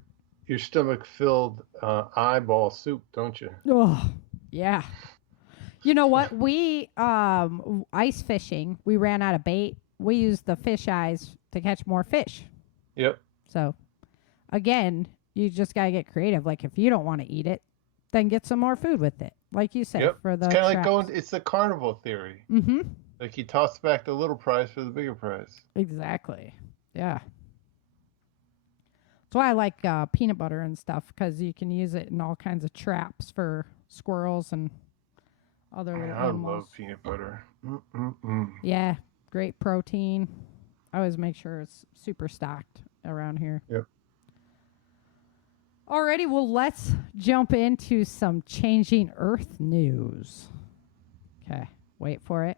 stomach-filled eyeball soup, don't you? Oh, yeah. You know what? We ice fishing. We ran out of bait. We used the fish eyes to catch more fish. Yep. So, again, you just gotta get creative. Like if you don't want to eat it, then get some more food with it. Like you said, for the it's kind of like it's the carnival theory. Mm-hmm. Like you toss back the little prize for the bigger prize. Exactly. Yeah. That's why I like peanut butter and stuff, because you can use it in all kinds of traps for squirrels and other little animals. I love peanut butter. Yeah, great protein. I always make sure it's super stocked around here. Yep. Alrighty, well, let's jump into some changing Earth news. Okay, wait for it.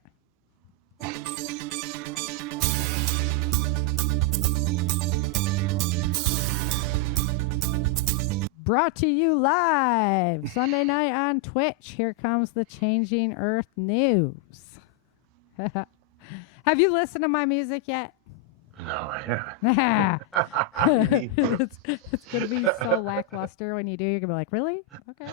Brought to you live Sunday night on Twitch. Here comes the changing Earth news. Have you listened to my music yet? No, I haven't. It's going to be so lackluster when you do. You're going to be like, really? Okay.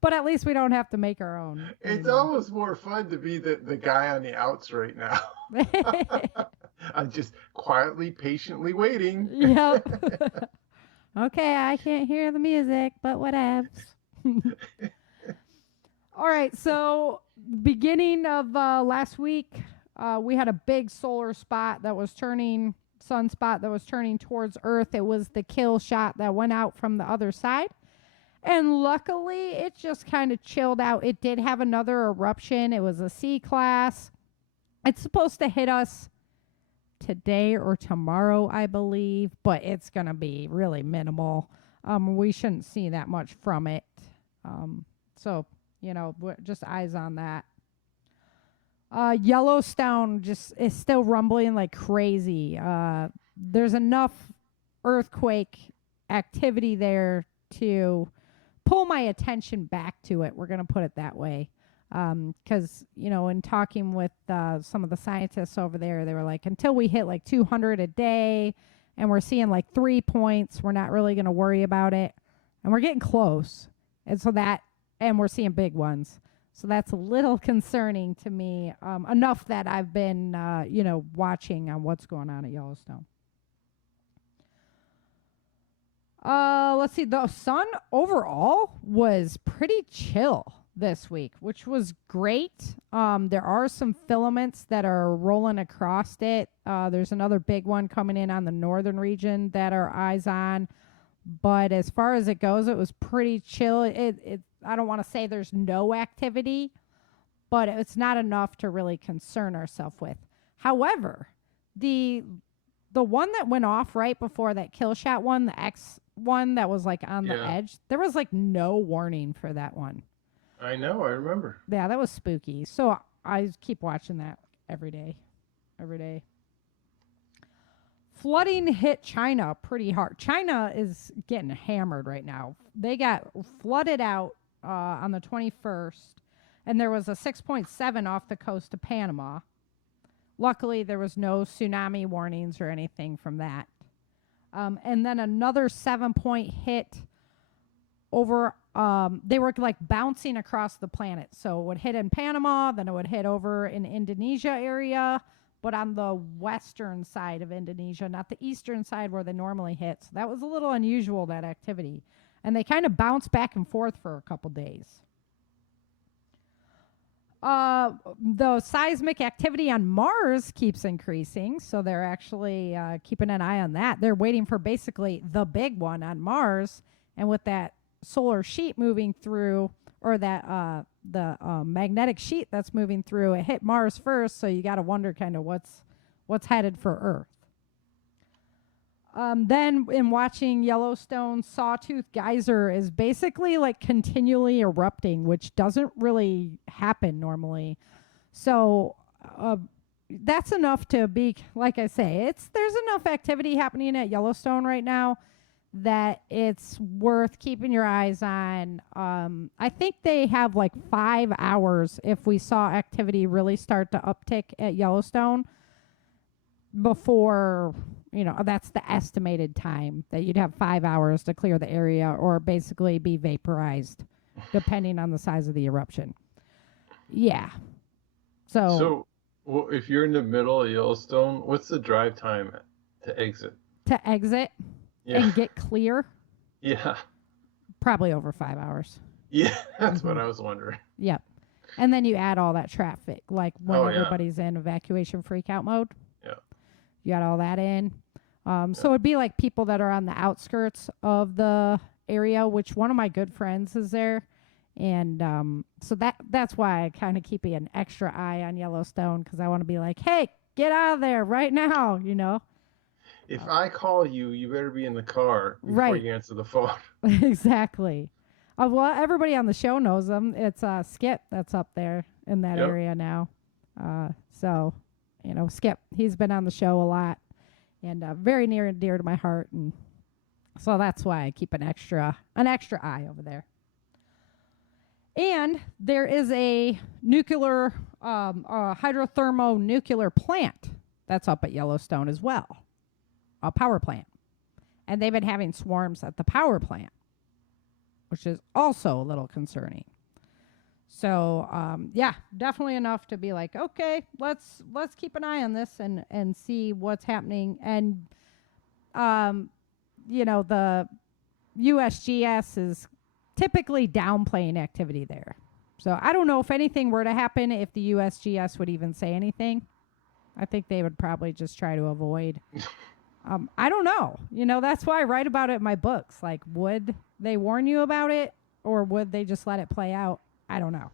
But at least we don't have to make our own. It's almost more fun to be the guy on the outs right now. I'm just quietly, patiently waiting. Yep. Okay, I can't hear the music, but whatevs. All right, so beginning of last week, we had a big solar spot that was turning, sunspot that was turning towards Earth. It was the kill shot that went out from the other side. And luckily, it just kind of chilled out. It did have another eruption. It was a C-class. It's supposed to hit us today or tomorrow, I believe, but it's going to be really minimal. We shouldn't see that much from it. So, you know, just eyes on that. Yellowstone just is still rumbling like crazy. There's enough earthquake activity there to pull my attention back to it. We're going to put it that way. Because, you know, in talking with some of the scientists over there, they were like, until we hit like 200 a day and we're seeing like 3 points, we're not really going to worry about it. And we're getting close. And so and we're seeing big ones. So that's a little concerning to me, enough that I've been, you know, watching on what's going on at Yellowstone. Let's see. The sun overall was pretty chill this week, which was great. There are some filaments that are rolling across it. There's another big one coming in on the northern region that our eyes on. But as far as it goes, it was pretty chill. I don't want to say there's no activity, but it's not enough to really concern ourselves with. However, the one that went off right before that kill shot one, the X one that was like on the edge, there was like no warning for that one. I know, I remember. Yeah, that was spooky. So I keep watching that every day. Flooding hit China pretty hard. China is getting hammered right now. They got flooded out on the 21st, and there was a 6.7 off the coast of Panama. Luckily, there was no tsunami warnings or anything from that. And then another 7-point hit over, they were like bouncing across the planet. So it would hit in Panama, then it would hit over in Indonesia area, but on the western side of Indonesia, not the eastern side where they normally hit. So that was a little unusual, that activity. And they kind of bounced back and forth for a couple days. The seismic activity on Mars keeps increasing, so they're actually keeping an eye on that. They're waiting for basically the big one on Mars, and with that solar sheet moving through, or that the magnetic sheet that's moving through, it hit Mars first, so you got to wonder kind of what's headed for Earth. Then in watching Yellowstone, Sawtooth Geyser is basically like continually erupting, which doesn't really happen normally. So that's enough to be, like I say, there's enough activity happening at Yellowstone right now that it's worth keeping your eyes on. I think they have like 5 hours if we saw activity really start to uptick at Yellowstone before, that's the estimated time that you'd have 5 hours to clear the area or basically be vaporized, depending on the size of the eruption. Yeah. So well, if you're in the middle of Yellowstone, what's the drive time to exit? Yeah. And get clear? Yeah. Probably over 5 hours. Yeah, that's what I was wondering. Yep. And then you add all that traffic, like when everybody's in evacuation freakout mode. Yeah. You got all that in. So it'd be like people that are on the outskirts of the area, which one of my good friends is there. And so that's why I kind of keep an extra eye on Yellowstone, because I want to be like, hey, get out of there right now, If I call you, you better be in the car before you answer the phone. Exactly. Well, everybody on the show knows them. It's Skip that's up there in that area now. So, Skip, he's been on the show a lot and very near and dear to my heart. And so that's why I keep an extra eye over there. And there is a nuclear, hydrothermonuclear plant that's up at Yellowstone as well. A power plant. And they've been having swarms at the power plant, which is also a little concerning. So, definitely enough to be like, okay, let's keep an eye on this and see what's happening. And, the USGS is typically downplaying activity there. So I don't know if anything were to happen, if the USGS would even say anything. I think they would probably just try to avoid. I don't know. That's why I write about it in my books. Like, would they warn you about it, or would they just let it play out? I don't know.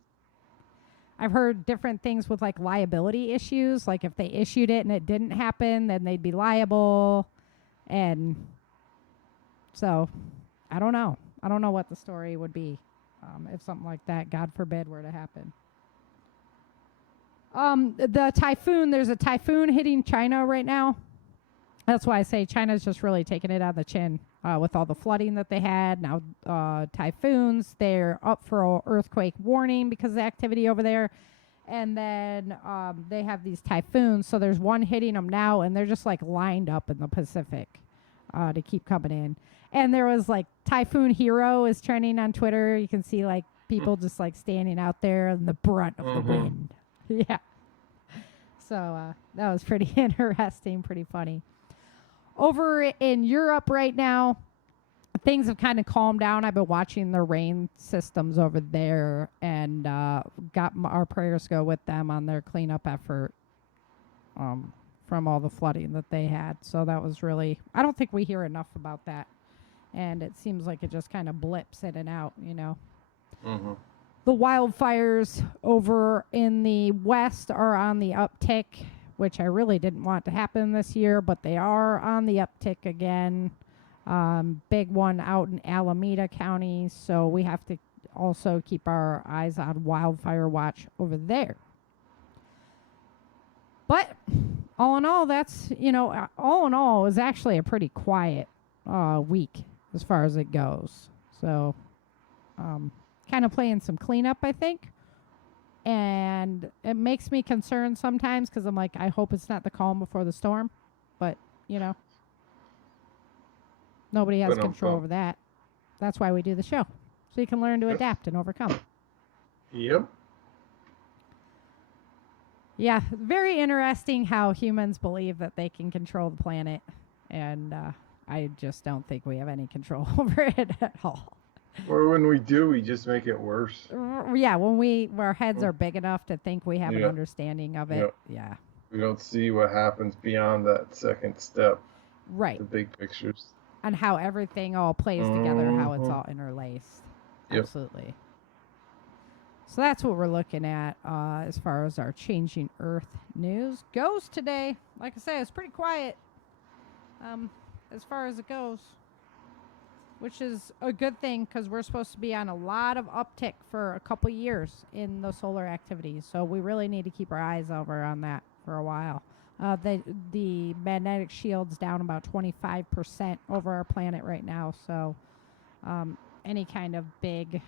I've heard different things with like liability issues. Like if they issued it and it didn't happen, then they'd be liable. And so I don't know. I don't know what the story would be if something like that, God forbid, were to happen. The typhoon, there's a typhoon hitting China right now. That's why I say China's just really taking it on the chin with all the flooding that they had. Now, typhoons, they're up for an earthquake warning because of the activity over there. And then they have these typhoons. So there's one hitting them now, and they're just like lined up in the Pacific to keep coming in. And there was like Typhoon Hero is trending on Twitter. You can see like people just like standing out there in the brunt of the wind. Yeah. So that was pretty interesting, pretty funny. Over in Europe right now, things have kind of calmed down. I've been watching the rain systems over there and got our prayers go with them on their cleanup effort from all the flooding that they had. So that was really, I don't think we hear enough about that. And it seems like it just kind of blips in and out, The wildfires over in the west are on the uptick, which I really didn't want to happen this year, but they are on the uptick again. Big one out in Alameda County, so we have to also keep our eyes on wildfire watch over there. But all in all, that's, all in all, it was actually a pretty quiet week as far as it goes. So kind of playing some cleanup, I think. And it makes me concerned sometimes because I'm like, I hope it's not the calm before the storm. But, nobody has control over that. That's why we do the show. So you can learn to adapt and overcome. Yep. Yeah, very interesting how humans believe that they can control the planet. And I just don't think we have any control over it at all. Or when we do, we just make it worse. Yeah, when our heads are big enough to think we have an understanding of it. Yeah. We don't see what happens beyond that second step. Right. The big pictures. And how everything all plays together, how it's all interlaced. Yep. Absolutely. So that's what we're looking at as far as our Changing Earth news goes today. Like I say, it's pretty quiet as far as it goes, which is a good thing because we're supposed to be on a lot of uptick for a couple years in the solar activities. So we really need to keep our eyes over on that for a while. The magnetic shield's down about 25% over our planet right now. So any kind of big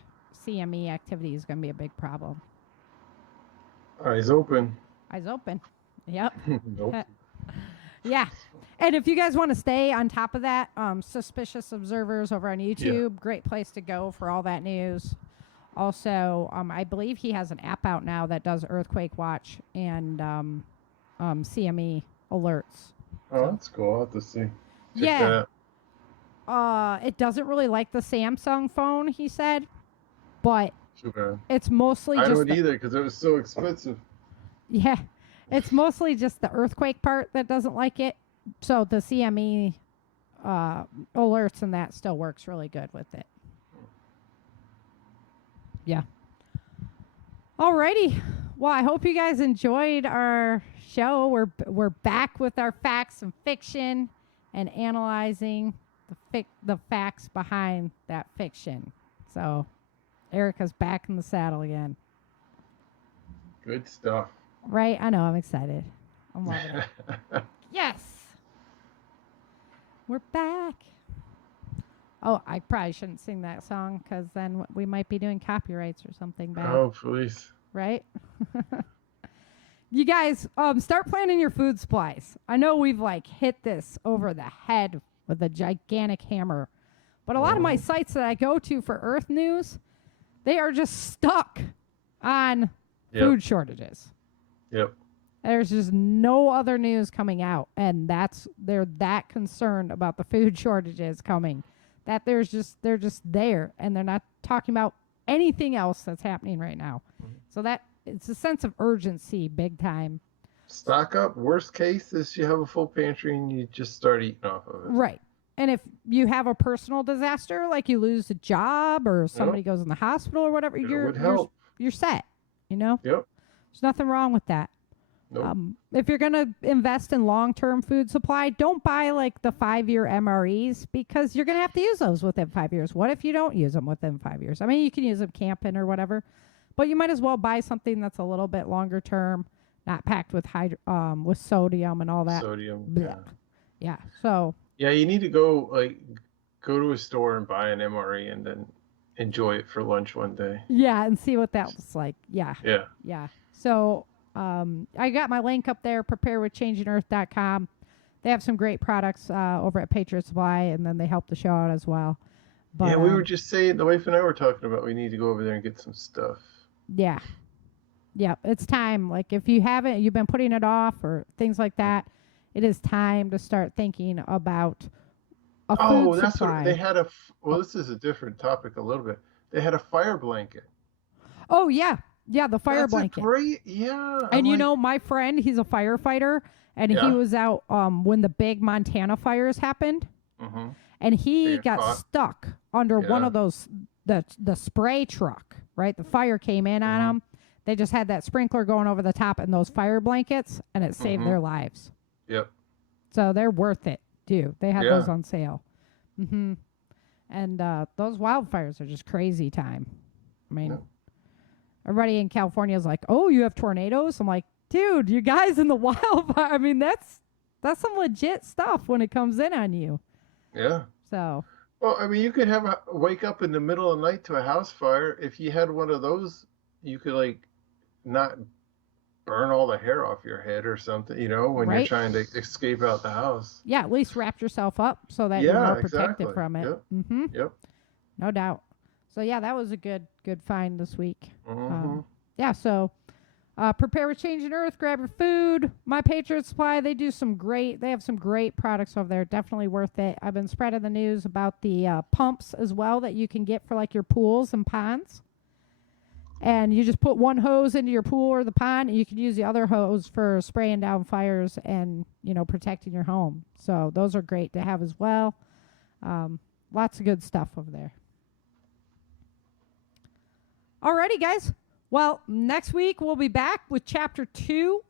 CME activity is going to be a big problem. Eyes open. Eyes open. Yep. Nope. Yeah. And if you guys want to stay on top of that, Suspicious Observers over on YouTube, great place to go for all that news. Also, I believe he has an app out now that does Earthquake Watch and CME alerts. Oh, that's cool. I'll have to see. Check that out. It doesn't really like the Samsung phone, he said, but Sure. it's mostly I just don't either because it was so expensive. Yeah, it's mostly just the earthquake part that doesn't like it. So the CME alerts and that still works really good with it. Yeah. Alrighty. Well, I hope you guys enjoyed our show. We're back with our facts and fiction and analyzing the facts behind that fiction. So Erica's back in the saddle again. Good stuff. Right? I know. I'm excited. I'm loving it. Yes. We're back. Oh, I probably shouldn't sing that song because then we might be doing copyrights or something bad. Oh, please. Right? You guys, start planning your food supplies. I know we've hit this over the head with a gigantic hammer, but a lot of my sites that I go to for Earth news, they are just stuck on food shortages. Yep. There's just no other news coming out, and they're that concerned about the food shortages coming that they're just there, and they're not talking about anything else that's happening right now. So that it's a sense of urgency, big time. Stock up. Worst case is you have a full pantry and you just start eating off of it. Right. And if you have a personal disaster, like you lose a job or somebody goes in the hospital or whatever, you're set. Yep. There's nothing wrong with that. Nope. If you're going to invest in long-term food supply, don't buy the 5-year MREs because you're going to have to use those within 5 years. What if you don't use them within 5 years? I mean, you can use them camping or whatever, but you might as well buy something that's a little bit longer term, not packed with with sodium and all that. Sodium. Yeah. So. Yeah, you need to go to a store and buy an MRE and then enjoy it for lunch one day. Yeah, and see what that was like. Yeah. Yeah. Yeah. So. I got my link up there, preparewithchangingearth.com. They have some great products over at Patriot Supply, and then they help the show out as well. But, yeah, we were just saying, the wife and I were talking about we need to go over there and get some stuff. Yeah. Yeah, it's time. If you haven't, you've been putting it off or things like that, it is time to start thinking about a food that's supply. what they had this is a different topic a little bit. They had a fire blanket. Oh, yeah. Yeah, the fire blanket. Great, yeah. And my friend, he's a firefighter, and he was out when the big Montana fires happened, and he got stuck under one of those, the spray truck, right? The fire came in on him. They just had that sprinkler going over the top and those fire blankets, and it saved their lives. Yep. So they're worth it, too. They had those on sale. And those wildfires are just crazy time. I mean... Everybody in California is like, oh, you have tornadoes? I'm like, dude, you guys in the wildfire. I mean, that's some legit stuff when it comes in on you. Yeah. So. Well, I mean, you could wake up in the middle of the night to a house fire. If you had one of those, you could like not burn all the hair off your head or something, when you're Right? trying to escape out the house. Yeah, at least wrap yourself up so that you're Yeah, more protected exactly. from it. Yep. Mm-hmm. Yep. No doubt. So yeah, that was a good find this week. Mm-hmm. Yeah, so prepare with Changing Earth, grab your food. My Patriot Supply, they have some great products over there. Definitely worth it. I've been spreading the news about the pumps as well that you can get for like your pools and ponds. And you just put one hose into your pool or the pond, and you can use the other hose for spraying down fires and, protecting your home. So those are great to have as well. Lots of good stuff over there. Alrighty, guys. Well, next week we'll be back with Chapter 2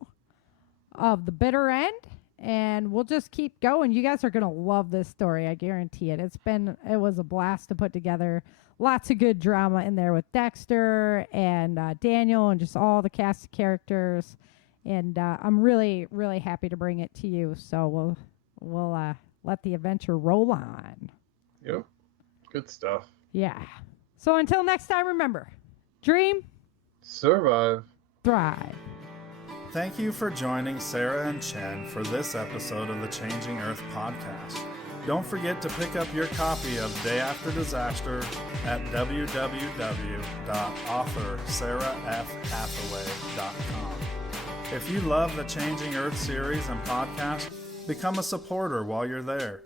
of The Bitter End, and we'll just keep going. You guys are going to love this story, I guarantee it. It was a blast to put together. Lots of good drama in there with Dexter and Daniel and just all the cast of characters. And I'm really, really happy to bring it to you. So we'll let the adventure roll on. Yep. Good stuff. Yeah. So until next time, remember, dream, survive, thrive. Thank you for joining Sara and Chen for this episode of the Changing Earth podcast. Don't forget to pick up your copy of Day After Disaster at www.authorSarahFhathaway.com. If you love the Changing Earth series and podcast, become a supporter while you're there.